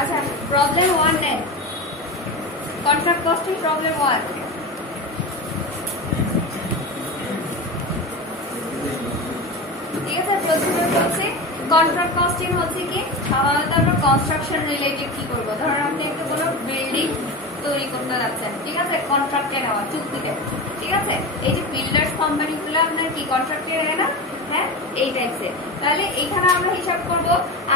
আচ্ছা প্রবলেম 1 নেন, contract costing problem 1। ঠিক আছে, প্রথমে হচ্ছে কন্ট্রাক্ট কস্টিং হচ্ছে কি সাধারণত আমরা কনস্ট্রাকশন রিলেটেড কি করব, ধরুন আপনি একটা কোনো বিল্ডিং তৈরি করতে যাচ্ছেন, ঠিক আছে, কন্ট্রাক্টে নেওয়া চুক্তিতে, ঠিক আছে, এই যে বিল্ডার্স কোম্পানিগুলো আপনার কি কন্ট্রাক্টে নেয় না, হ্যাঁ এই টাইপের। তাহলে এখানে আমরা হিসাব করব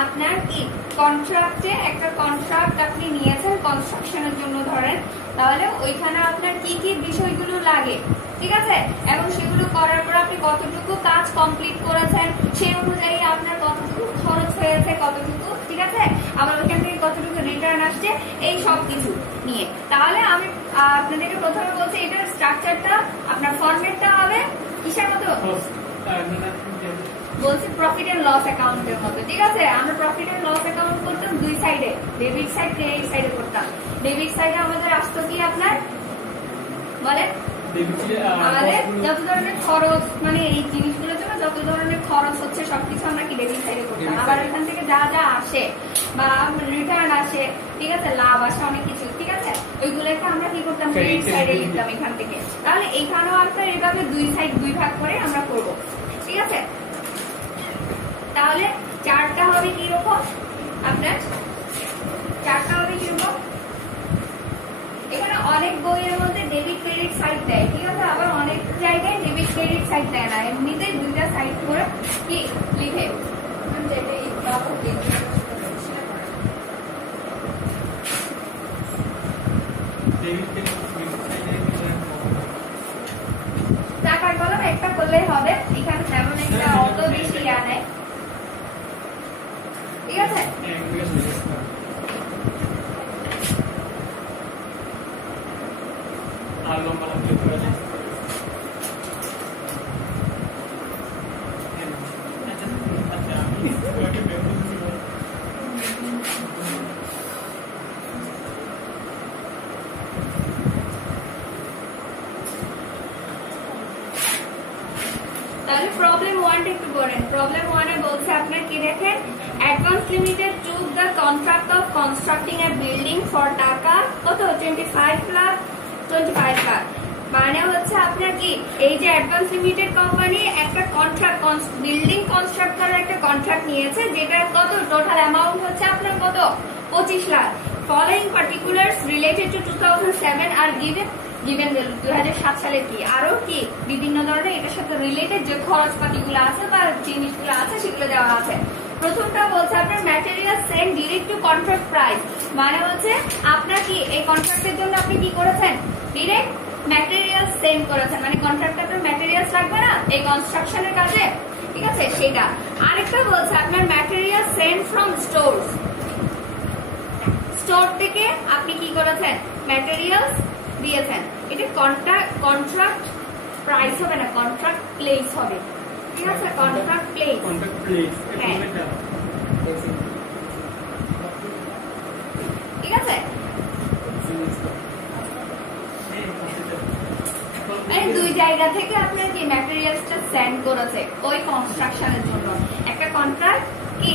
আপনার কি কন্ট্রাক্টে একটা কন্ট্রাক্ট আপনি নিয়েছেন কনস্ট্রাকশনের জন্য ধরেন, তাহলে ওইখানে আপনার কি কি বিষয়গুলো লাগে, ঠিক আছে, এবং সেগুলো করার পর আপনি কতটুকু কাজ কমপ্লিট করেছেন সেই অনুযায়ী আপনার কতটুকু খরচ হয়েছে কতটুকু, ঠিক আছে, আবার ওইখান থেকে কতটুকু রিটার্ন আসছে, এই সব কিছু নিয়ে। তাহলে আমি আপনাদেরকে প্রথমে বলছি এটার স্ট্রাকচারটা আপনার ফরম্যাটটা হবে কিসের মতো বলছি, প্রফিট এন্ড লস অ্যাকাউন্টের মতো, ঠিক আছে। আমরা প্রফিট এন্ড লস অ্যাকাউন্ট করতাম দুই সাইডে, ডেবিট সাইড ক্রেডিট সাইডে করতাম। ডেবিট সাইডে আমাদের আসতো কি আপনার বলে আমাদের যত ধরনের খরচ, মানে এই জিনিসগুলোর জন্য যত ধরনের খরচ হচ্ছে সবকিছু আমরা কি ডেবিট সাইডে করতাম। আবার এখান থেকে যা যা আসে বা রিটার্ন আসে, ঠিক আছে, লাভ আসে অনেক কিছু, ঠিক আছে, ওইগুলোকে আমরা কি করতাম ক্রেডিট সাইডে লিখতাম এখান থেকে। তাহলে এখানেও আপনার এইভাবে দুই সাইড দুই ভাগ করে আমরা করব, ঠিক আছে। তাহলে চারটা হবে কিরকম, আপনার চারটা হবে কিরকম, এখানে অনেক বইয়ের মধ্যে ডেবিট ক্রেডিট সাইড দেয়, ঠিক আছে, আবার অনেক জায়গায় ডেবিট ক্রেডিট সাইড দেয় না, এমনিতে দুইটা সাইড করে কি লিখে টাকার কলম একটা করলেই হবে, এখানে তেমন একটা অত বেশি নেয়, ঠিক আছে। তাহলে প্রবলেম 1 একটু বলেন। প্রবলেম 1 এ বলছে আপনার কি দেখেন, advance limited took the contract of constructing a building for টাকা কত 25 লাখ, 25 লাখ মানে হচ্ছে আপনার কি এই যে অ্যাডভান্স লিমিটেড কোম্পানি একটা কন্ট্রাক্ট বিল্ডিং কনস্ট্রাক্ট করার একটা কন্ট্রাক্ট নিয়েছে, যেটা কত টোটাল অ্যামাউন্ট হচ্ছে আপনার কত 25 lakh. Following particulars related to 2007 are given 2007 সালে কি আরো কি বিভিন্ন ধরনের এটার সাথে রিলেটেড যে খরচপাতিগুলো আছে বা জিনিসগুলো আছে সেগুলো দেওয়া আছে। প্রথমটা বলছে আপনার material send direct to contract price, মানে হচ্ছে আপনার কি এই কন্ট্রাক্টের জন্য আপনি কি করেছেন ডিরেক্ট ম্যাটেরিয়াল সেন্ড করেছেন, মানে কন্ট্রাক্টে আপনার ম্যাটেরিয়ালস লাগবে না এই কনস্ট্রাকশনের কাজে, ঠিক আছে সেটা। আরেকটা বলছে আপনার material send from stores, store থেকে আপনি কি করেছেন ম্যাটেরিয়ালস দিয়েছেন, এটা কন্ট্রাক্ট প্রাইস হবে না, কন্ট্রাক্ট প্লেস হবে, ঠিক আছে, কন্ট্রাক্ট প্লেস, হ্যাঁ ঠিক আছে। দুই জায়গা থেকে আপনার কি ম্যাটেরিয়ালসটা সেন্ড করেছে ওই কনস্ট্রাকশনের জন্য, একটা কন্ট্রাক্ট কি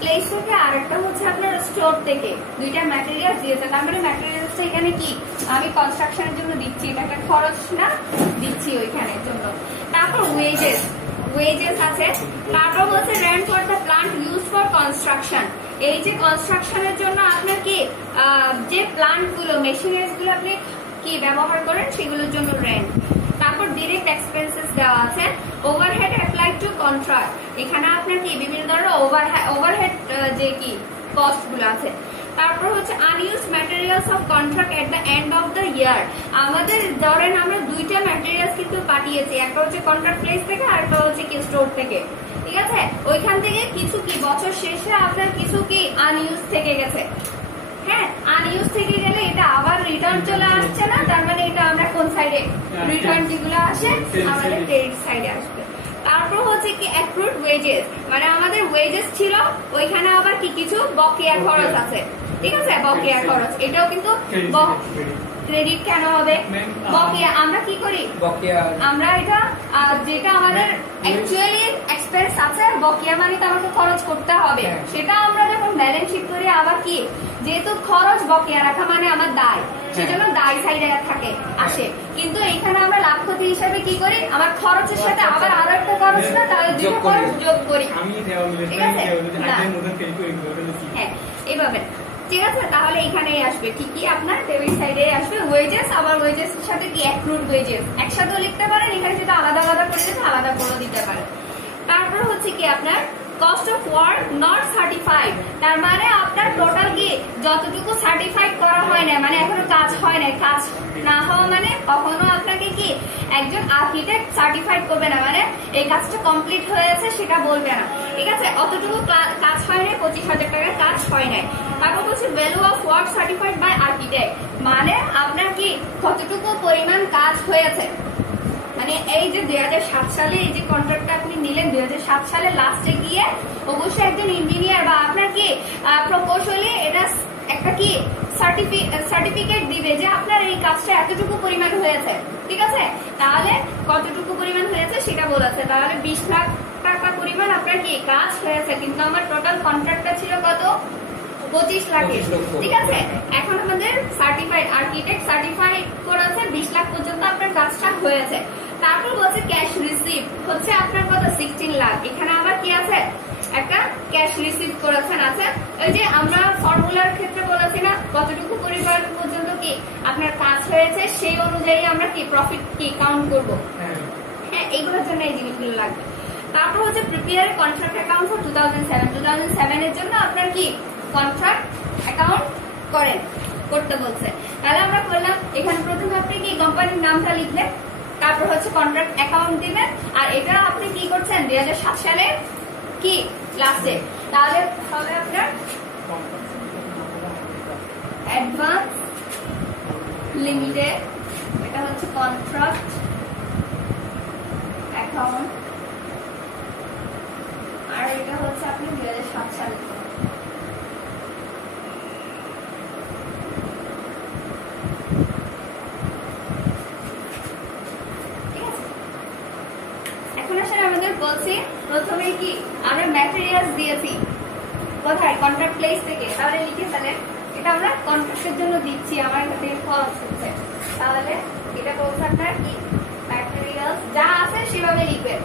প্লেস থেকে আর একটা হচ্ছে আপনার স্টোর থেকে, দুইটা ম্যাটেরিয়ালস দিয়েছে, তার মানে ম্যাটেরিয়ালসটা এখানে কি আমি কনস্ট্রাকশনের জন্য দিচ্ছি, এটা একটা খরচ না দিচ্ছি ওইখানের জন্য। তারপর ওয়েজেস, ওয়েজেস আছে, তারপর হচ্ছে rent for the plant use for construction, এই যে কনস্ট্রাকশনের জন্য আপনার কি যে প্লান্ট গুলো মেশিনারিজ গুলো আপনি কি ব্যবহার করেন সেগুলোর জন্য রেন্ট। তারপর ডিরেক্ট এক্সপেন্সেস দেওয়া আছে, ওভারহেড অ্যাপ্লাইড টু কন্ট্রাক্ট, এখানে আপনার কি বিভিন্ন ধরনের ওভারহেড যে কি কস্ট গুলো আছে। তারপর হচ্ছে আনইউজ materials of contract at the end of the year, আমাদের ধরেন আমরা দুইটা ম্যাটেরিয়ালস কিন্তু পাঠিয়েছি, একটা হচ্ছে কন্ট্রাক্ট প্লেস থেকে আর একটা হচ্ছে কি স্টোর থেকে, ঠিক আছে, ওইখান থেকে কিছু কি বছর শেষে আপনার কিছু কি আনইউজ থেকে গেছে, হ্যাঁ আনইউজ থেকে গেলে এটা আবার রিটার্ন চলে আসছে না, তার মানে এটা আমরা কোন সাইডে রিটার্ন যেগুলো আসে আমাদের ক্রেডিট সাইডে আসবে। তারপর হচ্ছে কি অ্যাক্রুড ওয়েজেস, মানে আমাদের ওয়েজেস ছিল ওইখানে আবার কি কিছু বকেয়া খরচ আছে, ঠিক আছে, বকেয়া খরচ, এটাও কিন্তু ক্রেডিট কেন হবে বকেয়া, আমরা কি করি বকেয়া, আমরা এটা যেটা আমাদের অ্যাকচুয়ালি এক্সপেন্স আছে, বকেয়া মানে তো আমাকে খরচ করতে হবে, সেটা আমরা যখন ব্যালেন্স শিট করি আবার কি, যেহেতু খরচ বকেয়া রাখা মানে আমার দায়, সেজন্য দায় সাইডে থাকে আসে। কিন্তু এখানে আমরা লাভ ক্ষতি হিসাবে কি করি, আমার খরচের সাথে আবার আরো একটা খরচ না, তাহলে দুটো খরচ যোগ করি, ঠিক আছে? হ্যাঁ এইভাবে, ঠিক আছে? তাহলে এখানেই আসবে ঠিকই আপনার ডেবিট সাইডে আসবে ওয়েজেস, আবার ওয়েজেস এর সাথে কি অ্যাক্রুড ওয়েজেস একসাথেও লিখতে পারেন, এখানে যেটা আলাদা আলাদা করে দিতে আলাদা করে দিতে পারেন। তারপর হচ্ছে কি আপনার cost of work not certified, তার মানে আপনার টোটাল কি যতটুকু সার্টিফাইড করা হয় না, মানে এখনো কাজ হয় না, কাজ না হওয়া মানে কখনো আপনাকে কি একজন আর্কিটেক্ট সার্টিফাইড করবে না, মানে এই কাজটা কমপ্লিট হয়েছে সেটা বলবে না, ঠিক আছে? অতটুকু কাজ হয় না, 25,000 টাকার কাজ হয় নাই। তারপর হচ্ছে value of work certified by architect, মানে আপনার কি কতটুকু পরিমাণ কাজ হয়েছে, মানে এই যে 2007 সালে এই যে কন্ট্রাক্টটা আপনি নিলেন, 2007 সালে লাস্টে গিয়ে অবশ্যই একজন ইঞ্জিনিয়ার বা আপনার কি প্রকৌশলী এটা একটা কি সার্টিফিকেট দিবে যে আপনার এই কাজটা এতটুকু পরিমাণ হয়েছে, ঠিক আছে? তাহলে কতটুকু পরিমাণ হয়েছে সেটা বলেছে, তাহলে 20 লাখ টাকা পরিমাণ আপনার কি কাজ হয়েছে, কিন্তু আমার টোটাল কন্ট্রাক্টটা ছিল কত, 25 লাখের, ঠিক আছে? এখন আমাদের সার্টিফাইড আর্কিটেক্ট সার্টিফাই করেছে 20 লাখ পর্যন্ত আপনার কাজটা হয়েছে। তারপর বলছে ক্যাশ রিসিভ হচ্ছে আপনার কত, 16 লাখ। এখানে আবার কি আছে, একটা ক্যাশ রিসিভ করেছেন আছে, ওই যে আমরা ফর্মুলার ক্ষেত্রে বলেছি না কতটুকু পরিমাণ পর্যন্ত কি আপনার কাজ হয়েছে, সেই অনুযায়ী আমরা কি প্রফিট কি কাউন্ট করব, হ্যাঁ এইগুলোর জন্য এই জিনিসগুলো লাগবে। তারপর হচ্ছে প্রিপেয়ার কন্ট্রাক্ট অ্যাকাউন্ট ফর 2007 এর জন্য আপনার কি কন্ট্রাক্ট অ্যাকাউন্ট করতে বলছে, তাহলে আমরা করলাম এখানে প্রথমে আপনি কি কোম্পানির নামটা লিখলেন, তারপর হচ্ছে কন্ট্রাক্ট অ্যাকাউন্ট দিবেন, আর এটা আপনি কি করছেন 2007 সালে কি লাস্টে, তাহলে হবে আপনার অ্যাডভান্স লিমিটেড, এটা হচ্ছে কন্ট্রাক্ট অ্যাকাউন্ট, আর এটা হচ্ছে আপনি 2007 সালে। বলছি প্রথমে কি আমরা ম্যাটেরিয়ালস দিয়েছি কোথায়, কন্ট্রাক্ট প্লেস থেকে, তাহলে লিখে ফেলেন এটা আমরা কন্ট্রাক্টের জন্য দিচ্ছি, আমার এখানে খরচ হচ্ছে, তাহলে এটা বলছে আপনার কি ম্যাটেরিয়ালস যা আছে সেভাবে লিখবেন।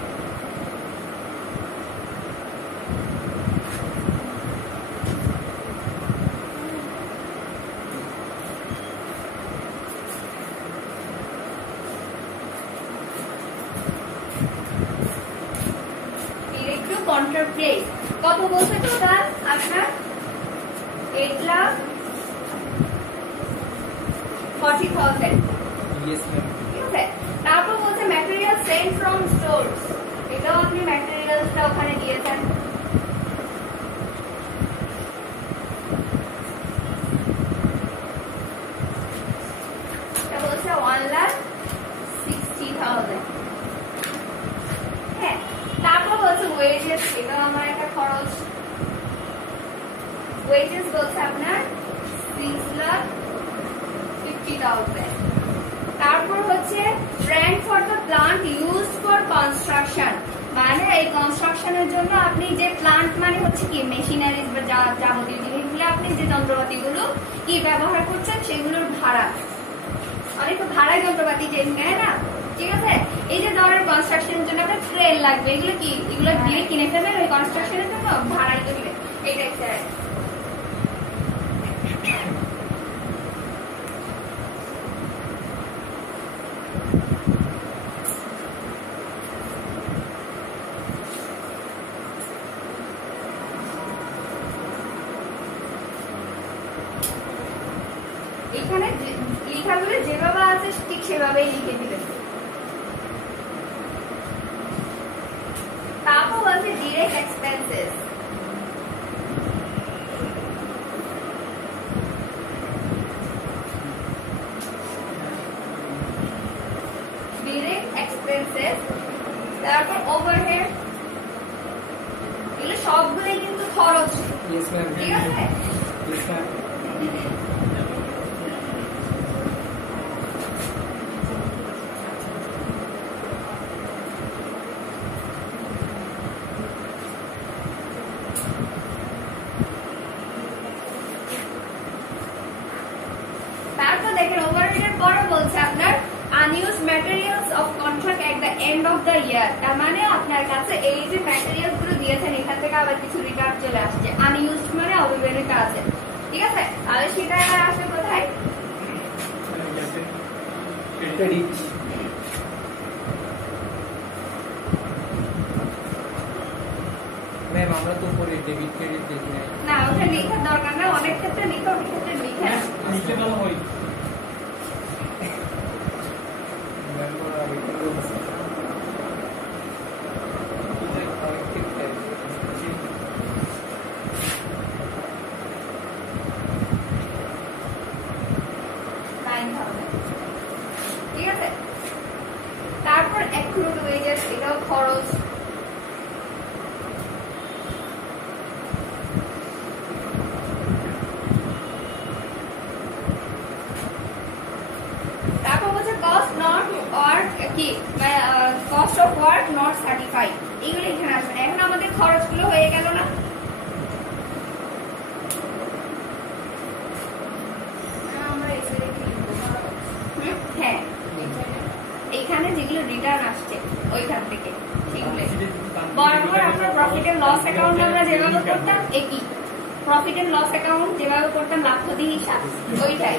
কন্ট্রাক্ট প্লেস কত বলছে টোটাল আপনার 8,40,000, ঠিক আছে? তারপর বলছে ম্যাটেরিয়াল সেন্ট ফ্রম স্টোরস, এটাও আপনি ম্যাটেরিয়ালসটা ওখানে দিয়েছেন, এটা বলছে 1,60,000, হ্যাঁ। তারপর বলছে ওয়েজেস, এটাও আমার একটা খরচ, ওয়েজেস বলছে আপনার 6,50,000। তারপর হচ্ছে rent for the plant used for construction, মানে এই কনস্ট্রাকশনের জন্য আপনি যে প্লান্ট মানে হচ্ছে কি মেশিনারিজ বা যাবতীয় জিনিসগুলো আপনি যে যন্ত্রপাতিগুলো কি ব্যবহার করছেন সেগুলোর ভাড়া, অনেক ভাড়ায় যন্ত্রপাতি যে নেয় না, ঠিক আছে? এই যে ধরেন কনস্ট্রাকশনের জন্য আপনার ক্রেন লাগবে, এগুলো কি এগুলো দিয়ে কিনে ফেলবেন ওই কনস্ট্রাকশনের জন্য, ভাড়ায় তো দিবেন, এইটাই স্যার। এখানে লেখাগুলো যেভাবে আছে ঠিক সেভাবেই লিখে দিবেন। তারপর বলছে ডিরেক্ট এক্সপেন্সেস, তারপর ওভারহেড, এগুলো সবগুলোই কিন্তু খরচ, ঠিক আছে? এন্ড অফ দ্য ইয়ার, তার মানে আপনার কাছে এই যে ম্যাটেরিয়াল গুলো দিয়েছেন এখান থেকে আবার কিছু রিটার্ন চলে আসছে, আনইউজড মানে অব্যবহৃত আছে, ঠিক আছে? তাহলে সেটা আবার আসবে কোথায়? ক্রেডিট। ম্যাম আমরা তো পরে ডেবিট ক্রেডিট দেখি না, ওটা লেখার দরকার না, অনেক ক্ষেত্রে লিখে অনেক ক্ষেত্রে লিখে না। লিখে ভালো হয়। ঠিক আছে, তারপর অ্যাক্রুড ওয়েজেস, এটাও খরচ। তারপর হচ্ছে কস্ট নট ওয়ার্ক, কি cost of work not certified, এগুলো এখানে আসবে না। এখন আমাদের খরচগুলো হয়ে গেল না? হ্যাঁ, এইখানে যেগুলো রিটার্ন আসছে ওইখান থেকে সেগুলো বরাবর আপনার প্রফিট এন্ড লস অ্যাকাউন্ট আমরা যেভাবে করতাম একই, প্রফিট এন্ড লস অ্যাকাউন্ট যেভাবে করতাম লাভ ক্ষতি হিসাব ওইটাই।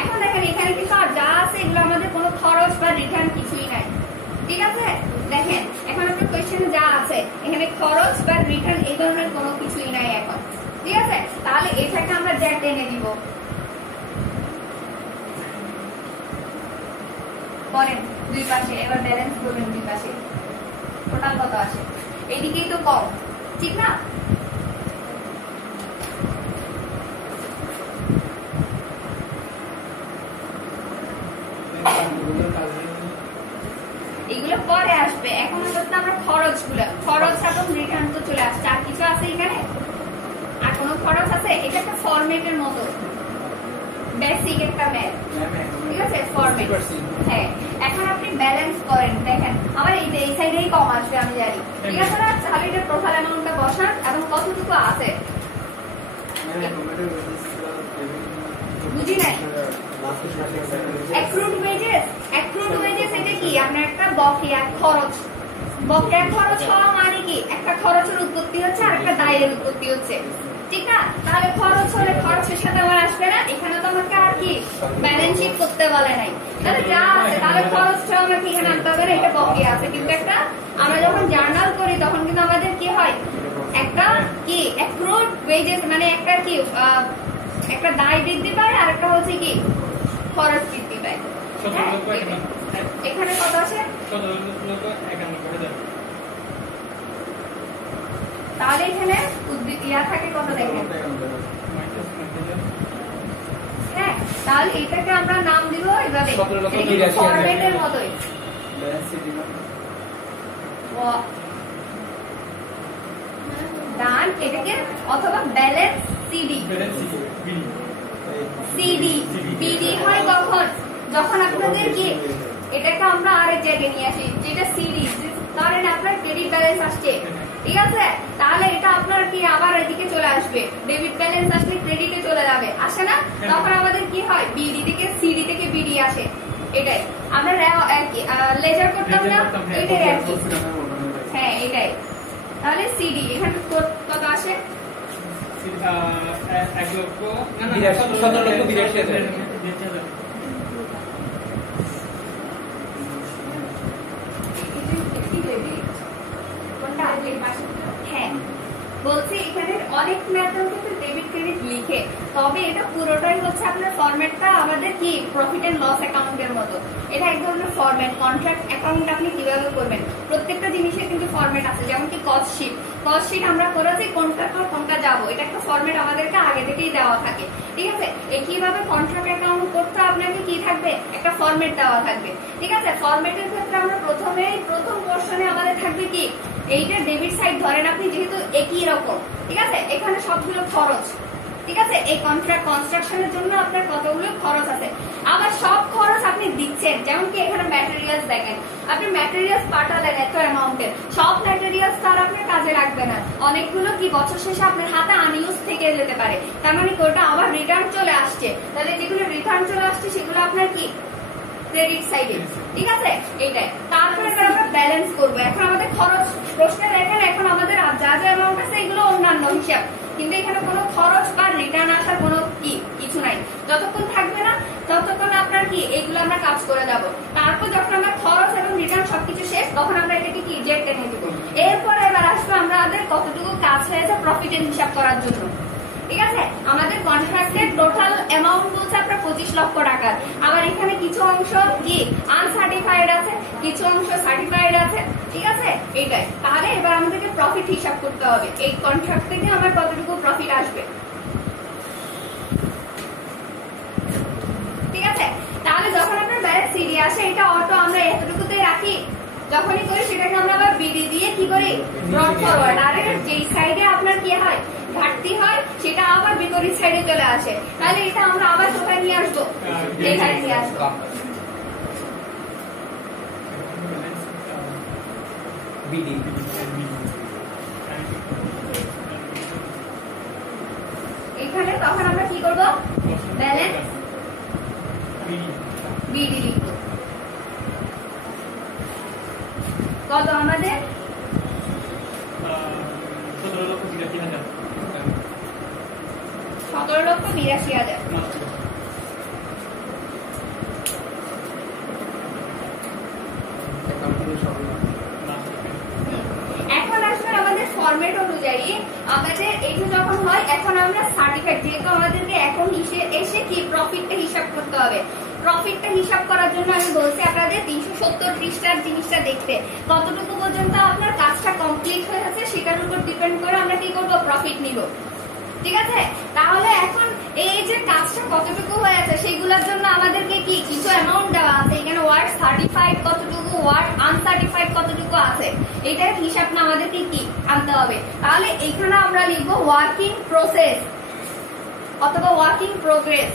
এখন দেখেন এখানে কিন্তু আর যা আছে এগুলো আমাদের কোনো খরচ বা রিটার্ন কিছুই নাই, ঠিক আছে? দেখেন এখন আপনার কোয়েশ্চেনে যা আছে এখানে খরচ বা রিটার্ন এই ধরনের কোনো কিছুই নাই এখন, ঠিক আছে? তাহলে এটাকে আমরা জ্যাট টেনে দিব। করেন দুই পাশে, এবার ব্যালেন্স করবেন দুই পাশে, টোটাল কত আসে? এইদিকেই তো কম, ঠিক না? এগুলো পরে আসবে, এখন হচ্ছে আমরা খরচগুলো, খরচ এবং রিটার্ন তো চলে আসছে। আর কিছু আছে এখানে? আর কোনো খরচ আছে? এটা একটা ফরম্যাটের মতো, বেসিক একটা ম্যাথ, ঠিক আছে? ফরম্যাট। হ্যাঁ, এখন আপনি ব্যালেন্স করেন, দেখেন আমার এই সাইডেই কম আসবে আমি জানি, ঠিক আছে না? তাহলে এটা টোটাল অ্যামাউন্টটা বসান এবং কতটুকু আছে বুঝি নাই। অ্যাক্রুড ওয়েজেস, অ্যাক্রুড ওয়েজেস এটা কি? আপনার একটা বকেয়া খরচ, বকেয়া খরচ হওয়া মানে কি? একটা খরচের উৎপত্তি হচ্ছে আর একটা দায়ের উৎপত্তি হচ্ছে, ঠিক না? তাহলে খরচ হলে খরচের সাথে আমার আসবে না, এখানে তো আমাকে আর কি ব্যালেন্স শিট করতে বলে নাই, তাহলে যা আছে তাহলে খরচটা আমাকে এখানে আনতে হবে না, এটা বকেয়া আছে। কিন্তু একটা আমরা যখন জার্নাল করি তখন কিন্তু আমাদের কি হয়, একটা কি অ্যাক্রুড ওয়েজেস মানে একটা কি একটা দায় বৃদ্ধি পায় আর একটা হচ্ছে কি খরচ বৃদ্ধি পায়। এখানে কত আছে? তাহলে এখানে ইয়া থাকে কত দেখেন? হ্যাঁ, তাহলে এটাকে আমরা নাম দিব এভাবে ফরম্যাটের মতোই, ডান। এটাকে অথবা ব্যালেন্স সিডি, সিডি বিডি হয় কখন? যখন আপনাদের কি এটাকে আমরা আরেক জায়গায় নিয়ে আসি, যেটা সিডি, ধরেন আপনার ক্রেডিট ব্যালেন্স আসছে, ঠিক আছে? তাহলে এটা আপনার কি আবার এদিকে চলে আসবে, ডেবিট ব্যালেন্স আসলে ক্রেডিটে চলে যাবে, আসে না? তখন আমাদের কি হয়, বিডি থেকে সিডি থেকে বিডি আসে, এটাই আমরা লেজার করতাম না, এটাই আর কি। হ্যাঁ, এটাই। তাহলে সিডি এখানে কত আসে? 1,17,82,000। হ্যাঁ, বলছি এখানে অনেক ম্যাথড কিন্তু ডেবিট ক্রেডিট লিখে, তবে এটা পুরোটাই হচ্ছে আপনার ফরম্যাটটা আমাদের কি প্রফিট এন্ড লস অ্যাকাউন্টের মতো। এটা এক ধরনের ফরম্যাট, কন্ট্রাক্ট অ্যাকাউন্ট আপনি কিভাবে করবেন প্রত্যেকটা জিনিসের কিন্তু ফরম্যাট আছে। যেমন কি কস্ট শিট, কস্ট শিট আমরা করেছি কোনটার পর কোনটা যাবো, এটা একটা ফরম্যাট আমাদেরকে আগে থেকেই দেওয়া থাকে, ঠিক আছে? একইভাবে কন্ট্রাক্ট অ্যাকাউন্ট করতে আপনাকে কি থাকবে, একটা ফরম্যাট দেওয়া থাকবে, ঠিক আছে? ফরম্যাটের ক্ষেত্রে আমরা প্রথম পোর্শনে আমাদের থাকবে কি, এইটা ডেবিট সাইড ধরেন আপনি যেহেতু একই রকম, ঠিক আছে? এখানে সবগুলো খরচ, ঠিক আছে? এই কন্ট্রাক্ট কনস্ট্রাকশনের জন্য আপনার কতগুলো খরচ আছে, আবার সব খরচ আপনি দিচ্ছেন। যেমন কি এখানে ম্যাটেরিয়ালস দেখেন, আপনি ম্যাটেরিয়ালস পাঠালেন এত অ্যামাউন্টের, সব ম্যাটেরিয়ালস তার আপনার কাজে লাগবে না, অনেকগুলো কি বছর শেষে আপনার হাতে আনইউজ থেকে যেতে পারে, তার মানে ওটা আবার রিটার্ন চলে আসছে। তাহলে যেগুলো রিটার্ন চলে আসছে সেগুলো আপনার কি ক্রেডিট সাইডে, ঠিক আছে? এইটাই। তারপরে এবার আমরা ব্যালেন্স করবো। এখন আমাদের খরচ প্রশ্নে দেখেন, এখন আমাদের যা যা অ্যামাউন্ট আছে এগুলো অন্যান্য হিসাব, কিন্তু এখানে কোনো খরচ বা রিটার্ন আসার কোনো কিছু নাই। যতক্ষণ থাকবে না ততক্ষণ আপনার কি এইগুলো আমরা কাজ করে যাব। তারপর যখন আমরা খরচ এবং রিটার্ন সবকিছু শেষ, তখন আমরা এটাকে কি জেড টেনে দিব। এরপরে এবার আসবে আমাদের কতটুকু কাজ হয়েছে প্রফিটের হিসাব করার জন্য, ঠিক আছে? আমাদের কন্ট্রাক্টের টোটাল অ্যামাউন্ট বলছে আপনার 25 লক্ষ টাকা। আবার এখানে কিছু অংশ কি আনসার্টিফাইড আছে, কিছু অংশ সার্টিফাইড আছে, ঠিক আছে? এইটাই। তাহলে এবার আমাদেরকে প্রফিট হিসাব করতে হবে, এই কন্ট্রাক্ট থেকে আমার কতটুকু প্রফিট আসবে, ঠিক আছে? তাহলে যখন আপনার ব্যালেন্স সিডি আসে, এটা অটো আমরা এতটুকুতে রাখি, যখনই করি সেটাকে আমরা আবার বিডি দিয়ে কি করি, ব্রড ফরওয়ার্ড। আর যেই সাইডে আপনার কি হয় ঘাটতি হয় সেটা আবার বিপরীত সাইডে চলে আসে। তাহলে এটা আমরা আবার কোথায় নিয়ে আসবো, এখানে নিয়ে আসবো। বিডি এখানে তখন আমরা কি করব, ব্যালেন্স বিডি লিখবো। কত আমাদের 17,82,000। এখন আসবে আমাদের ফরম্যাট অনুযায়ী আমাদের এইটা যখন হয়, এখন আমরা সার্টিফাইড, যেহেতু আমাদেরকে এখন এসে কি প্রফিটটা হিসাব করতে হবে। প্রফিটটা হিসাব করার জন্য আমি বলছি আপনাদের 370 পৃষ্ঠার জিনিসটা দেখতে, কতটুকু পর্যন্ত আপনার কাজটা কমপ্লিট হয়ে আছে সেটার উপর ডিপেন্ড করে আমরা কি করব, প্রফিট নিব, ঠিক আছে? তাহলে এখন এই যে কাজটা কতটুকু হয়ে আছে সেগুলোর জন্য আমাদেরকে কি কিছু অ্যামাউন্ট দেওয়া আছে। এখানে ওয়ার্ড সার্টিফাইড কতটুকু, ওয়ার্ড আনসার্টিফাইড কতটুকু আছে, এটার হিসাব না আমাদেরকে কি আনতে হবে। তাহলে এখানে আমরা লিখবো ওয়ার্কিং প্রসেস অথবা ওয়ার্কিং প্রোগ্রেস,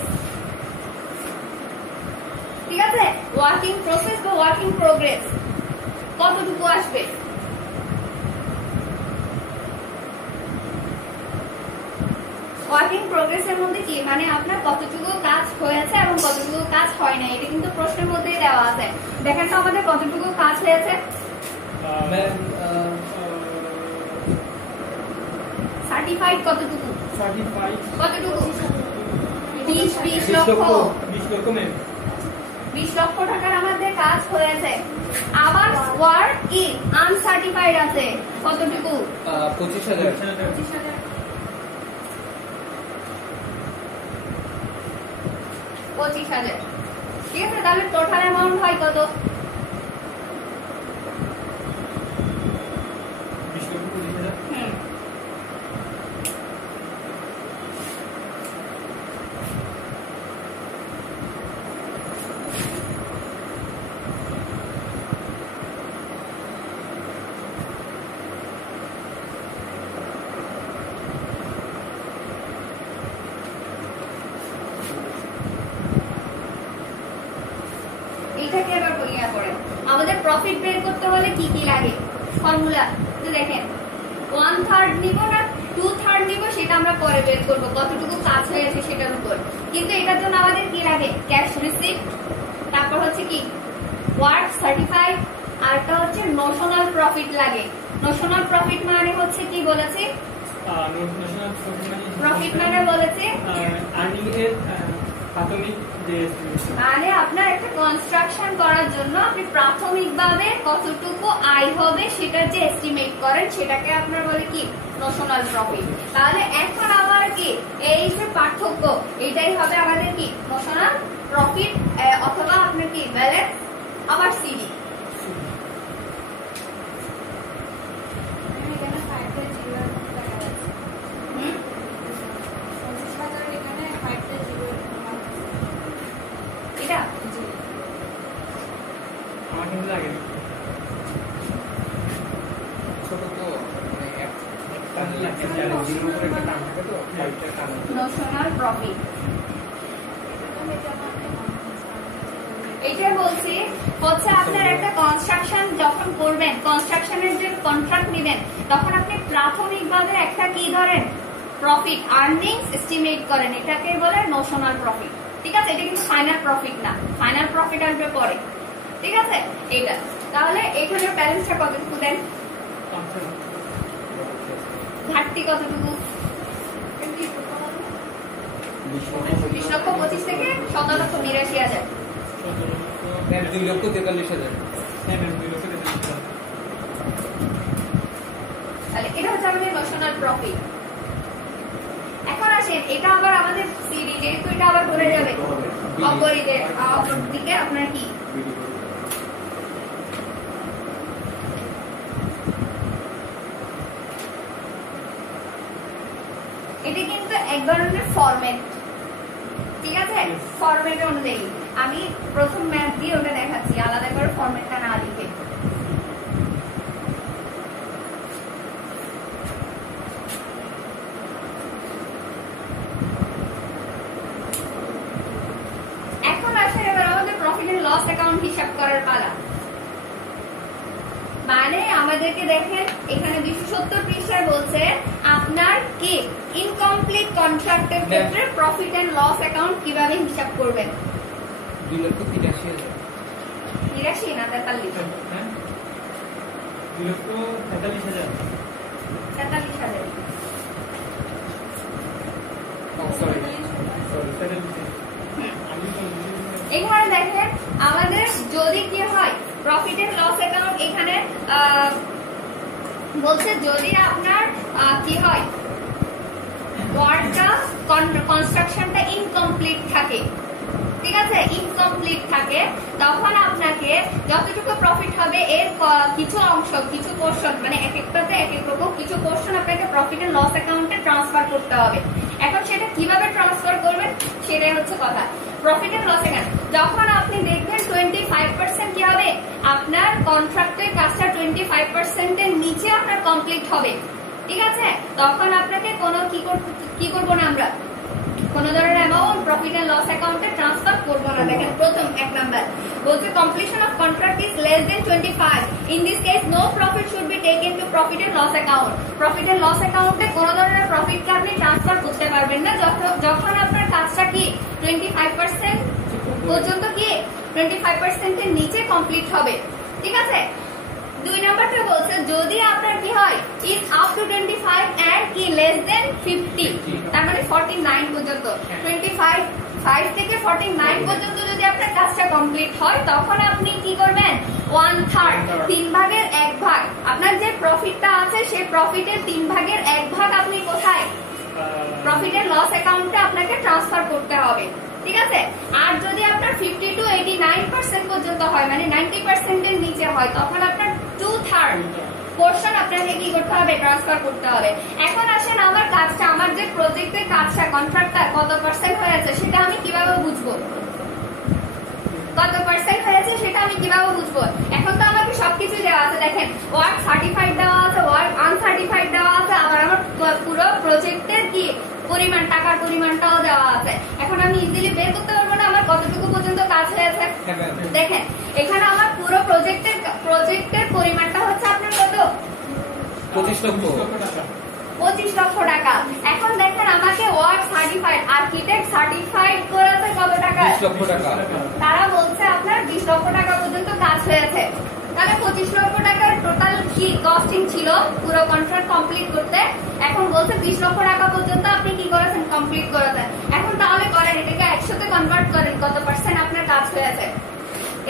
ঠিক আছে? ওয়ার্কিং প্রসেস বা ওয়ার্কিং প্রোগ্রেস কতটুকু আসবে, ওয়ার্কিং প্রোগ্রেসের মধ্যে কি মানে আপনার কতটুকু কাজ হয়েছে এবং কতটুকু কাজ হয় না, এটা কিন্তু প্রশ্নের মধ্যেই দেওয়া আছে। দেখেন তো আমাদের কতটুকু কাজ হয়েছে, সার্টিফাইড কতটুকু, কতটুকু 20 লক্ষ 20 লক্ষ টাকার আমাদের কাজ হয়েছে। আবার ওয়ার্ড কি আনসার্টিফাইড আছে কতটুকু, 25,000। 25,000, ঠিক আছে? তাহলে টোটাল অ্যামাউন্ট হয় কত, 20,000। এইটাকে এবার বলিয়া পড়েন, আমাদের প্রফিট বের করতে হলে কি কি লাগে ফর্মুলা দেখেন, 1/3 নিব না 2/3 নিব সেটা আমরা পরে বের করবো, কতটুকু কাজ হয়েছে সেটার উপর। কিন্তু এটার জন্য আমাদের কি লাগে, ক্যাশ রিসিপ্ট, তারপর হচ্ছে কি ওয়ার্ড সার্টিফাইড, আরটা হচ্ছে নোশনাল প্রফিট লাগে। নোশনাল প্রফিট মানে হচ্ছে কি বলেছে, প্রফিট মানে বলেছে আর্নিং এর প্রাথমিক যে মানে আপনার একটা কনস্ট্রাকশন করার জন্য আপনি প্রাথমিকভাবে কতটুকু আয় হবে সেটার যে এস্টিমেট করেন সেটাকে আপনার বলে কি নোশনাল প্রফিট। তাহলে এখন আবার কি এই যে পার্থক্য এটাই হবে আমাদের কি নোশনাল প্রফিট অথবা আপনার কি ব্যালেন্স আবার সিডি। নোশনাল প্রফিট এটা বলছি হচ্ছে আপনার একটা কনস্ট্রাকশন যখন করবেন, কনস্ট্রাকশনের যে কন্ট্রাক্ট নেবেন তখন আপনি প্রাথমিকভাবে একটা কি ধরেন প্রফিট আর্নিংস এস্টিমেট করেন, এটাকে বলে নোশনাল প্রফিট। ঠিক আছে, এটা কিন্তু ফাইনাল প্রফিট না, ফাইনাল প্রফিট আসবে পরে। ঠিক আছে, এটা তাহলে এখানে ব্যালেন্সটা কতটুকু দেন, ঘাটতি কতটুকু? 20,25,000 থেকে 17,82,000। 2,43,000। তাহলে এটা হচ্ছে আমাদের নোশনাল প্রফিট। এখন আসেন, এটা আবার আমাদের সিডি, যেহেতু এটা আবার করে যাবে অপরিদের অপর দিকে আপনার কি এটা কিন্তু এক ধরনের ফরম্যাট। ঠিক আছে, ফরম্যাট অনুযায়ী আমি প্রথম ম্যাথ দিয়ে ওটা দেখাচ্ছি, আলাদা করে ফরম্যাটটা না লিখে। এখন আসে এবার আমাদের প্রফিট এন্ড লস অ্যাকাউন্ট হিসাব করার পালা। মানে আমাদেরকে দেখেন এখানে 270 পৃষ্ঠায় বলছে আপনার কি ইনকমপ্লিট কন্ট্রাক্টের ক্ষেত্রে প্রফিট এন্ড লস অ্যাকাউন্ট কিভাবে হিসাব করবেন। 2,83,000। 83 না 43? 2,43,000। 43,000। এখানে দেখেন আমাদের যদি কি হয় প্রফিট এন্ড লস অ্যাকাউন্ট, এখানে বলছে যদি আপনার কি হয় ওয়ার্কটা কনস্ট্রাকশনটা ইনকমপ্লিট থাকে, ঠিক আছে, ইনকমপ্লিট থাকে, তখন আপনাকে যতটুকু প্রফিট হবে এর কিছু অংশ, কিছু পোর্শন, মানে এক একটাতে এক এক রকম কিছু পোর্শন আপনাকে প্রফিট এন্ড লস অ্যাকাউন্টে ট্রান্সফার করতে হবে। এখন সেটা কিভাবে ট্রান্সফার করবেন সেটাই হচ্ছে কথা। প্রফিট এন্ড লস অ্যাকাউন্ট যখন আপনি দেখবেন 25% কি হবে, আপনার কন্ট্রাক্টের কাজটা 25% এর নিচে আপনার কমপ্লিট হবে, ঠিক আছে, তখন আপনাকে কোনো কি করবো না, আমরা কোন ধরনের অ্যামাউন্ট প্রফিট এন্ড লস অ্যাকাউন্টে ট্রান্সফার করব না। দেখেন প্রথম এক নাম্বার বলছে completion of contract is less than 25, in this case no profit should be taken to profit and loss account. Profit and loss অ্যাকাউন্টে কোন ধরনের প্রফিট কে আপনি ট্রান্সফার করতে পারবেন না যখন আপনার কাজটা কি 25% পর্যন্ত কি 25% এর নিচে কমপ্লিট হবে, ঠিক আছে। দুই নাম্বারটা বলছে যদি আপনার কি হয় ইজ আপ টু 25 এন্ড কি লেস দেন 50, তার মানে 49 পর্যন্ত, 25 থেকে 49 পর্যন্ত যদি আপনার কাজটা কমপ্লিট হয় তখন আপনি কি করবেন 1/3, 3 ভাগের 1 ভাগ, আপনার যে প্রফিটটা আছে সেই প্রফিটের 3 ভাগের 1 ভাগ আপনি কোথায় প্রফিট এন্ড লস অ্যাকাউন্টে আপনাকে ট্রান্সফার করতে হবে, ঠিক আছে। আর যদি আপনার 50 to 89% পর্যন্ত হয়, মানে 90% এর নিচে হয়, তখন আপনার 2/3 পোর্শন আপনাকে কি করতে হবে ট্রান্সফার করতে হবে। এখন আসেন আমার কাজটা, আমার যে প্রজেক্টের কাজটা কন্ট্রাক্টটা কত পার্সেন্ট হয়েছে সেটা আমি কিভাবে বুঝবো, কত পার্সেন্ট হয়েছে সেটা আমি কিভাবে বুঝবো। এখন তো আমাকে সবকিছু দেওয়া আছে, দেখেন ওয়ার্ক সার্টিফাইড দেওয়া আছে, ওয়ার্ক আনসার্টিফাইড দেওয়া আছে, আবার আমার পুরো প্রজেক্টের কি পরিমাণ, টাকার পরিমাণটাও দেওয়া আছে। এখন আমি ইজিলি বের করতে পারবো না আমার কতটুকু পর্যন্ত কাজ হয়েছে। দেখেন এখানে আমার পুরো প্রজেক্টের পরিমাণটা হচ্ছে আপনার কত 25 লক্ষ। 25 লক্ষ টাকা। এখন দেখেন আমাকে ওয়ার্ক সার্টিফাইড আর্কিটেক্ট সার্টিফাইড করেছে কত টাকা 20 লক্ষ টাকা। তারা বলছে আপনার 20 লক্ষ টাকা পর্যন্ত কাজ হয়েছে। তাহলে 25 লক্ষ টাকার টোটাল কি কস্টিং ছিল পুরো কন্ট্রাক্ট কমপ্লিট করতে, এখন বলছে 20 লক্ষ টাকা পর্যন্ত আপনি কি করেছেন কমপ্লিট করেছেন। এখন তাহলে করেন এটাকে 100 তে কনভার্ট করেন কত পার্সেন্ট আপনার কাজ হয়েছে।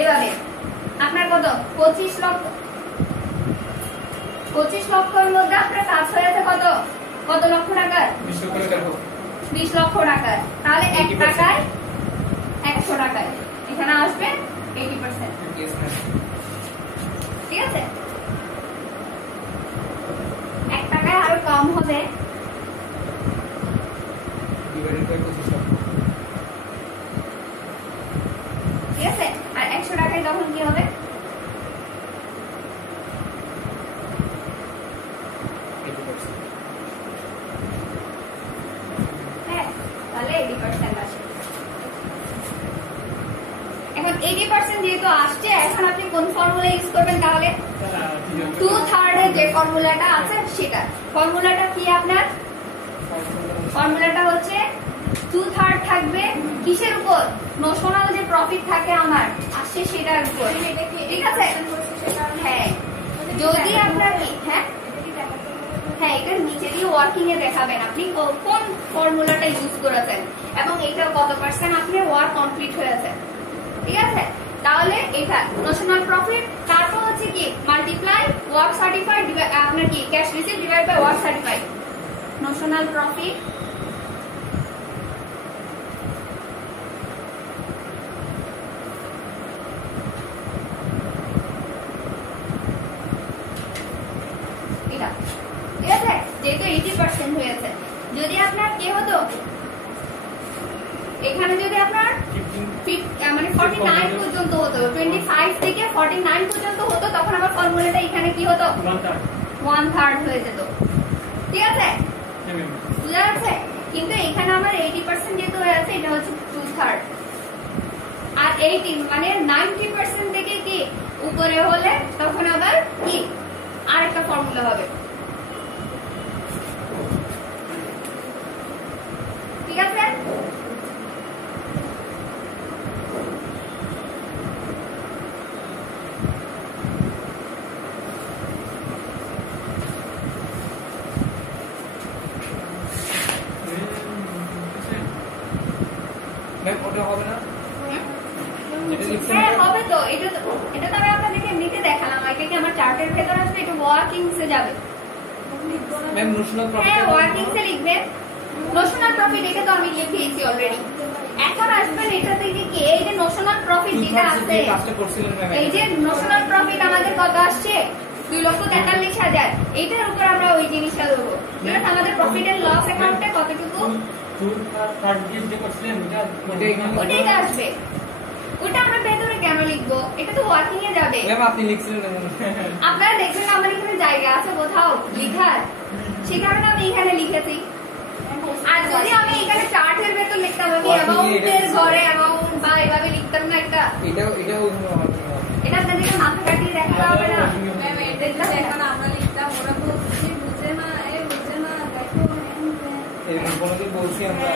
এভাবে আপনার কত 25 লক্ষের মধ্যে আপনার কাজ হয়েছে কত লক্ষ টাকার 20 লক্ষ টাকার। তাহলে 1 টাকায় 100 টাকায় এখানে আসবে 80%, ঠিক আছে। 1 টাকায় আরো কম হবে, ঠিক আছে। আর 100 টাকায় তখন কি হবে তাহলে 80% আসে। এখন 80% যেহেতু আসছে, এখন আপনি কোন ফর্মুলা ইউজ করবেন তাহলে 2/3 এর যে ফর্মুলাটা আছে সেটা। ফর্মুলাটা কি আপনার, ফর্মুলাটা হচ্ছে 2/3 থাকবে কিসের উপর? নোশনাল যে প্রফিট থাকে আমার আসছে সেটার উপর, ঠিক আছে? হ্যাঁ, যদি আপনার হ্যাঁ হ্যাঁ এটা নিচে দিয়ে ওয়ার্কিং এ দেখাবেন আপনি কোন ফর্মুলাটা ইউজ করেছেন এবং এটা কত পার্সেন্ট আপনার ওয়ার্ক কমপ্লিট হয়েছে, ঠিক আছে? তাহলে এটা নোশনাল প্রফিট, তারপর হচ্ছে কি মাল্টিপ্লাই ওয়ার্ক সার্টিফাইড আপনার কি cash receive divide by work certified. Notional profit এটা, ঠিক আছে? যেহেতু 80% হয়েছে, যদি আপনার কি হতো এখানে যদি আপনার মানে 49 পর্যন্ত হতো, 25 থেকে 49 পর্যন্ত হতো, তখন আবার ফর্মুলাটা এখানে কি হতো 1/3 হয়ে যেত, ঠিক আছে? বুঝা যাচ্ছে? কিন্তু এখানে আমার 80% যেহেতু হয়ে আছে, এটা হচ্ছে 2/3 আর 80 মানে 90% থেকে কি উপরে হলে তখন আবার কি আরেকটা ফর্মুলা হবে, ঠিক আছে? ওটা হবে না? হ্যাঁ হবে তো, এটা তো আমি আপনাদেরকে নিতে দেখালাম, এটা কি আমার চার্টের ভেতর আসবে, এটা ওয়ার্কিংস এ যাবে। ম্যাম নোশনাল প্রফিট হ্যাঁ ওয়ার্কিংস এ লিখবেন নোশনাল প্রফিট, এটা তো আমি লিখেছি অলরেডি। এখন আসবেন এটা থেকে কি এই যে নোশনাল প্রফিট যেটা আছে, এই যে নোশনাল প্রফিট আমাদের কত আসছে 2,43,000, এটার উপর আমরা ওই জিনিসটা দেবো, ঠিক আছে? আমাদের প্রফিট এন্ড লস অ্যাকাউন্টে কতটুকু ওটাই আসবে, ওটা আমরা ভেতরে কেন লিখবো, এটা তো ওয়ার্কিং এ যাবে। আপনি লিখছিলেন, আপনারা দেখবেন আমার এখানে জায়গা আছে কোথাও লিখার, সে কারণে আমি এখানে লিখেছি। আর যদি আমি এখানে চার্টের ভেতর লিখতাম, আমি অ্যামাউন্টের ঘরে অ্যামাউন্ট বা এভাবে লিখতাম না, এটা এটা আপনাদেরকে মাথা কাটিয়ে দেখাতে হবে না, এখন আমরা লিখতাম, ওরা তো বুঝে না, বুঝে না, দেখো এরকম কোনোদিন বলছি আমরা,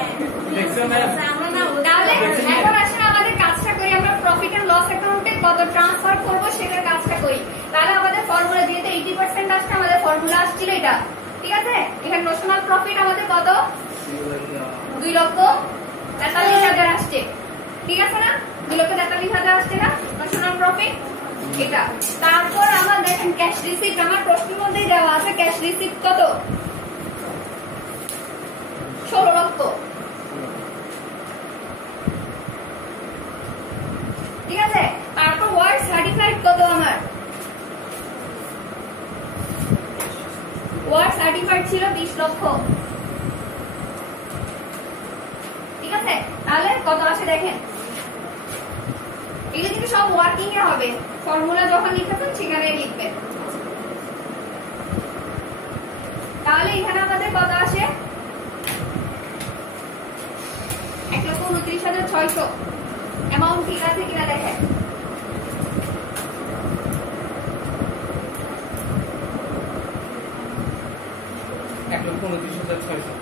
তাহলে এখন আসলে আমাদের কাজটা করি, আমরা প্রফিট এন্ড লস অ্যাকাউন্টে কত ট্রান্সফার করবো সেটার কাজটা করি। তাহলে আমাদের ফর্মুলা যেহেতু 80% আসছে, আমাদের ফর্মুলা আসছিল এটা, ঠিক আছে? এখানে নোশনাল প্রফিট আমাদের কত 2,43,000 আসছে, ঠিক আছে না? 2,43,000 আসছে না নোশনাল প্রফিট এটা। তারপর আমার দেখেন ক্যাশ রিসিপ্ট, আমার প্রশ্নের মধ্যেই দেওয়া আছে ক্যাশ রিসিপ্ট কত 16 লক্ষ, ঠিক আছে? তারপর ওয়ার্ক সার্টিফাইড কত আমার, ওয়ার্ক সার্টিফাইড ছিল 20 লক্ষ, ঠিক আছে? তাহলে কত আসে দেখেন, এগুলো কিন্তু সব ওয়ার্কিং এ হবে, ফর্মুলা যখন লিখবেন সেখানে লিখবেন। তাহলে এখানে আমাদের কত আসে 1,29,600, অ্যামাউন্ট ঠিক আছে কিনা দেখেন। $1,29,600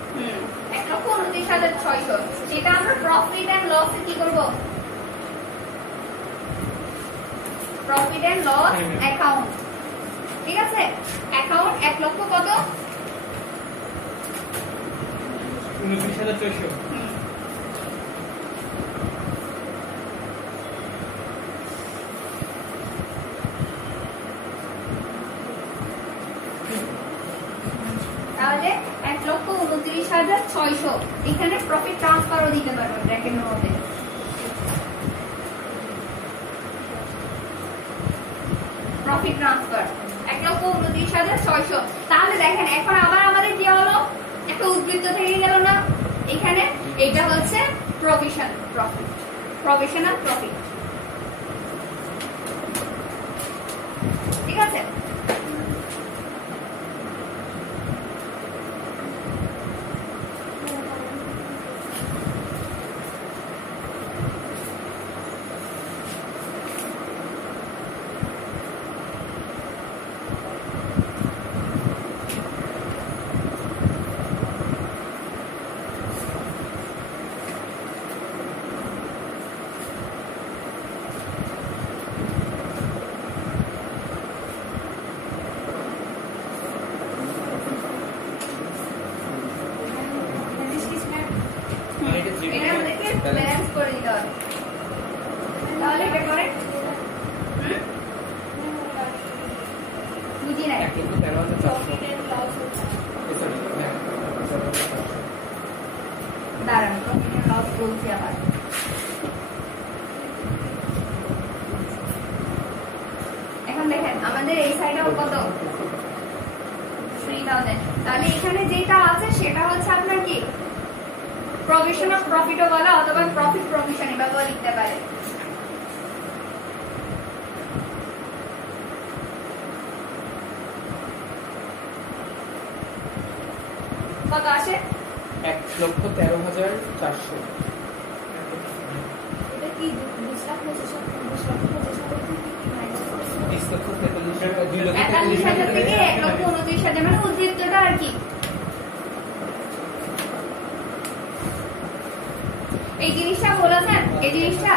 1,29,600, সেটা আমরা প্রফিট এন্ড লস কি করব, প্রফিট এন্ড লস অ্যাকাউন্ট, ঠিক আছে? অ্যাকাউন্ট 1 লক্ষ কত 29,400, তাহলে 1,29,600, এখানে প্রফিট ট্রান্সফারও দিতে পারবেন ব্র্যাকেটের মধ্যে, প্রফিট ট্রান্সফার 1,29,600। তাহলে দেখেন এখন আবার আমাদের কি হলো, একটা উদ্বৃত্ত থেকে গেল না, এখানে এটা হচ্ছে প্রভিশনাল প্রফিট, প্রভিশনাল প্রফিট, ঠিক আছে? বলছি আবার। এখন দেখেন আমাদের এই সাইডেও কত 3000, তাহলে এখানে যেটা আছে সেটা হচ্ছে আপনার কি প্রভিশন অফ প্রফিটও বলা অথবা প্রফিট প্রভিশন এভাবেও লিখতে পারে। কত আসে? 1,13,400। এটা কি 2,43,000 থেকে 1,29,000 মানে উদ্বৃত্তটা আর কি। এই জিনিসটা বলেছেন, এই জিনিসটা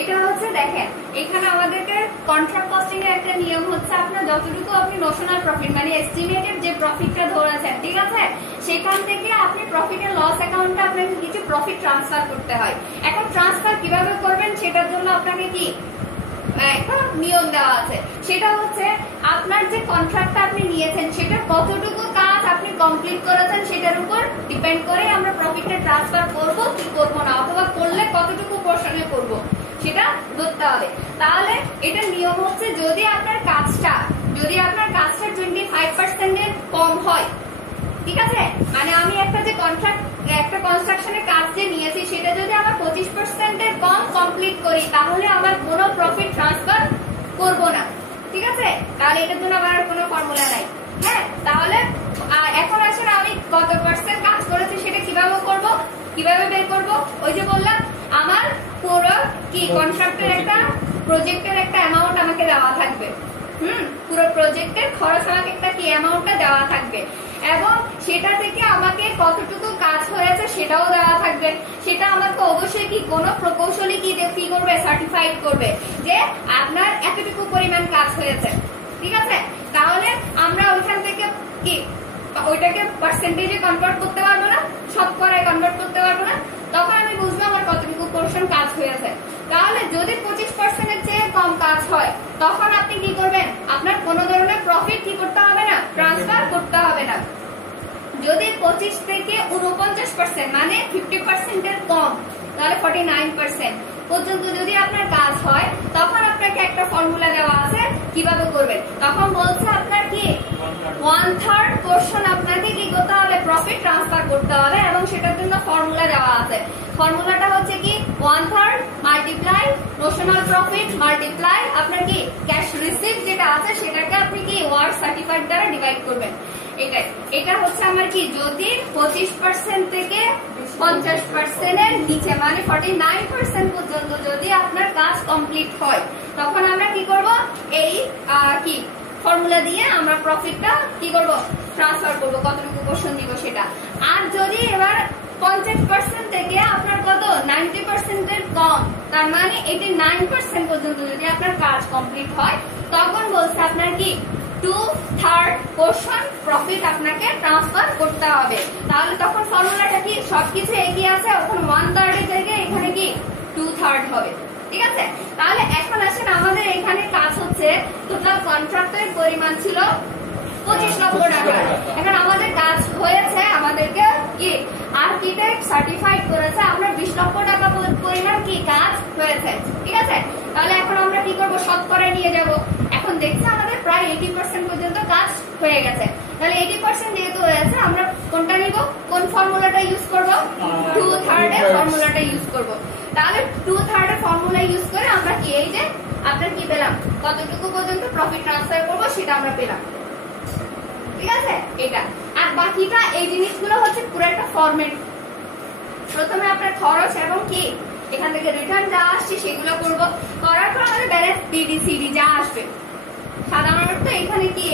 এটা হচ্ছে দেখেন এখানে আমাদেরকে কন্ট্রাক্ট কস্টিং এর একটা নিয়ম হচ্ছে আপনার যতটুকু আপনি নোশনাল প্রফিট মানে এস্টিমেটেড যে প্রফিটটা ধরেছেন, ঠিক আছে, সেখান থেকে আপনি প্রফিটের লস অ্যাকাউন্টে আপনাকে কিছু প্রফিট ট্রান্সফার করতে হয়। এখন ট্রান্সফার কিভাবে করবেন সেটার জন্য আপনাকে কি একটা নিয়ম দেওয়া আছে, সেটা হচ্ছে আপনার যে কন্ট্রাক্টটা আপনি নিয়েছেন সেটা কতটুকু কাজ আপনি কমপ্লিট করেছেন সেটার উপর ডিপেন্ড করে আমরা প্রফিটটা ট্রান্সফার করব কি করব না, অথবা করলে কতটুকু পোর্শনে করব সেটা ধরতে হবে। তাহলে এটা নিয়ম হচ্ছে যদি আপনার কাজটা 25% এর কম হয়, ঠিক আছে, মানে আমি একটা কনস্ট্রাকশনের কাজ যে নিয়েছি সেটা যদি আমার 25% এর কম কমপ্লিট করি তাহলে আমার কোনো প্রফিট ট্রান্সফার করব না, ঠিক আছে। তাহলে এটার জন্য আমার কোনো ফর্মুলা নাই। হ্যাঁ, তাহলে এখন আসলে আমি কত পার্সেন্ট কাজ করেছি সেটা কিভাবে বের করব? ওই যে বললাম আমার পুরো কি কন্ট্রাক্টের একটা প্রজেক্টের একটা অ্যামাউন্ট আমাকে দেওয়া থাকবে, পুরো প্রজেক্টের খরচ আমাকে একটা কি অ্যামাউন্টটা দেওয়া থাকবে এবং সেটা থেকে আমাকে কতটুকু কাজ হয়েছে সেটাও দেওয়া থাকবে। সেটা আমাকে অবশ্যই কি কোনো প্রকৌশলী কি করবে, সার্টিফাইড করবে যে আপনার এতটুকু পরিমাণ কাজ হয়েছে, ঠিক আছে। তাহলে আমরা ওইখান থেকে কি ওইটাকে পার্সেন্টেজে কনভার্ট করতে পারবো না, শতকরায় কনভার্ট করতে পারবো না, তখন আমি বুঝবো আমার কতটুকু পোর্শন কাজ হয়েছে। তাহলে যদি 25% এর চেয়ে কম কাজ হয় তখন আপনি কি করবেন, আপনার কোনো ধরনের প্রফিট কি করতে হবে না, ট্রান্সফার করতে হবে না। যদি 25 থেকে 49% মানে 50% এর কম তাহলে 49% পর্যন্ত যদি আপনার কাজ হয় তখন আপনাকে একটা ফর্মুলা দেওয়া আছে কিভাবে করবেন। তখন বলছে আপনার কি 1/3 পোর্শন আপনাকে কি করতে হবে, প্রফিট ট্রান্সফার করতে হবে এবং সেটার জন্য ফর্মুলা দেওয়া আছে। ফর্মুলাটা হচ্ছে কি 1/3 মাল্টিপ্লাই নোশনাল প্রফিট মাল্টিপ্লাই আপনার কি ক্যাশ রিসিভ যেটা আছে সেটাকে আপনি কি ওয়ার্ড সার্টিফাইড দ্বারা ডিভাইড করবেন। এটা হচ্ছে আমার কি যদি 25% থেকে 50% এর নিচে মানে 49% পর্যন্ত যদি আপনার কাজ কমপ্লিট হয় তখন আমরা কি করব, এই কি ফর্মুলা দিয়ে আমরা প্রফিটটা কি করব, ট্রান্সফার করব, কতটুকু পোর্শন দিব সেটা। আর যদি এবার 50% থেকে আপনার কত 90% এর কম তার মানে 89% পর্যন্ত যদি আপনার কাজ কমপ্লিট হয় তখন বলছে আপনার কি 2/3 পোর্শন প্রফিট আপনাকে ট্রান্সফার করতে হবে। তাহলে তখন ফর্মুলাটা কি সবকিছু একই আছে, তখন 1/3 এর জায়গায় এখানে কি 2/3 হবে, ঠিক আছে। তাহলে এখন আসেন আমাদের এখানে কাজ হচ্ছে টোটাল কন্ট্রাক্টের পরিমাণ ছিল 25 লক্ষ টাকা। এখন আমাদের কাজ হয়েছে, আমাদেরকে কি আর্কিটেক্ট সার্টিফাইড করেছে আমরা 20 লক্ষ টাকা পরিমাণ কি কাজ হয়েছে, ঠিক আছে। তাহলে এখন আমরা কি করব, শতকরা নিয়ে যাব। এখন দেখছি আমাদের প্রায় 80% পর্যন্ত কাজ হয়ে গেছে। তাহলে 80% যেহেতু হয়েছে আমরা কোনটা নিব, কোন ফর্মুলাটা ইউজ করব, 2/3 এর ফর্মুলাটা ইউজ করব। তাহলে 2/3 এর ফর্মুলা ইউজ করে আমরা কি এই যে আপনার কি পেলাম, কতটুকু পর্যন্ত প্রফিট ট্রান্সফার করব সেটা আমরা পেলাম, ঠিক আছে। এটা আর বাকিটা এই জিনিসগুলো হচ্ছে পুরো একটা ফরম্যাট। প্রথমে আপনার খরচ এবং কি এখান থেকে রিটার্ন যা আসছে সেগুলো করব, করার পর আমাদের ব্যালেন্স বিডিসিডি যা আসবে সাধারণত এখানে কি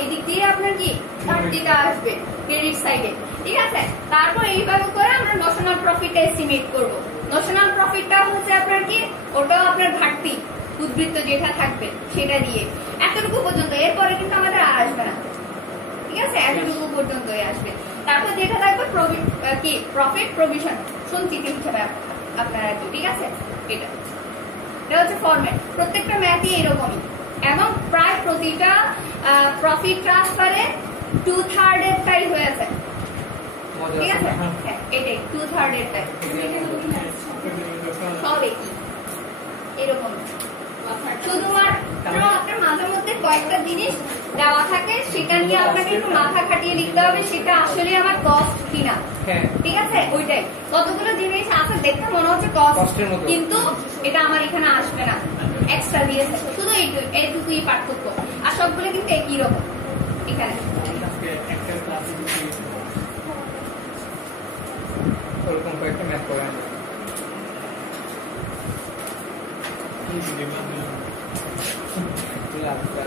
এই দিক দিয়ে আপনার কি ঘাটতিটা আসবে ক্রেডিট সাইডে, ঠিক আছে। তারপর এইভাবে করে আমরা নোশনাল প্রফিট এস্টিমেট করব। নোশনাল প্রফিটটা হচ্ছে আপনার কি ওটাও আপনার ঘাটতি উদ্বৃত্ত যেটা থাকবে সেটা দিয়ে এতটুকু পর্যন্ত, এরপরে কিন্তু আমাদের আর আসবে না, ঠিক আছে, এতটুকু পর্যন্তই আসবে। তারপর যেটা থাকবে কি প্রফিট প্রভিশন সঞ্চিতি হিসেবে আপনারা, ঠিক আছে। এটা হচ্ছে ফরম্যাট, প্রত্যেকটা ম্যাথই এরকমই এবং প্রায় প্রতিটা প্রফিট ট্রান্সফারে 2/3 এরটাই হয়েছে, মজা ঠিক আছে? আছে। হ্যাঁ, এটাই 2/3 এরটাই। সব একই। এরকম। শুধুমাত্র আপনার মাঝে মধ্যে কয়েকটা জিনিস দেওয়া থাকে, সেটা নিয়ে আপনাকে একটু মাথা খাটিয়ে লিখতে হবে, সেটা আসলে আমার কস্ট কিনা। হ্যাঁ। ঠিক আছে? ওইটাই। কতগুলো জিনিস আছে দেখতে মনে হচ্ছে কস্ট, কষ্টের মতো। কিন্তু এটা আমার এখানে আসবে না, এক্সট্রা দিয়েছে। শুধু এইটুকুই পার্থক্য, আর সবগুলো কিন্তু একই রকম এখানে। ওরকম কয়েকটা ম্যাথ করে আনবো। তুই আসবে।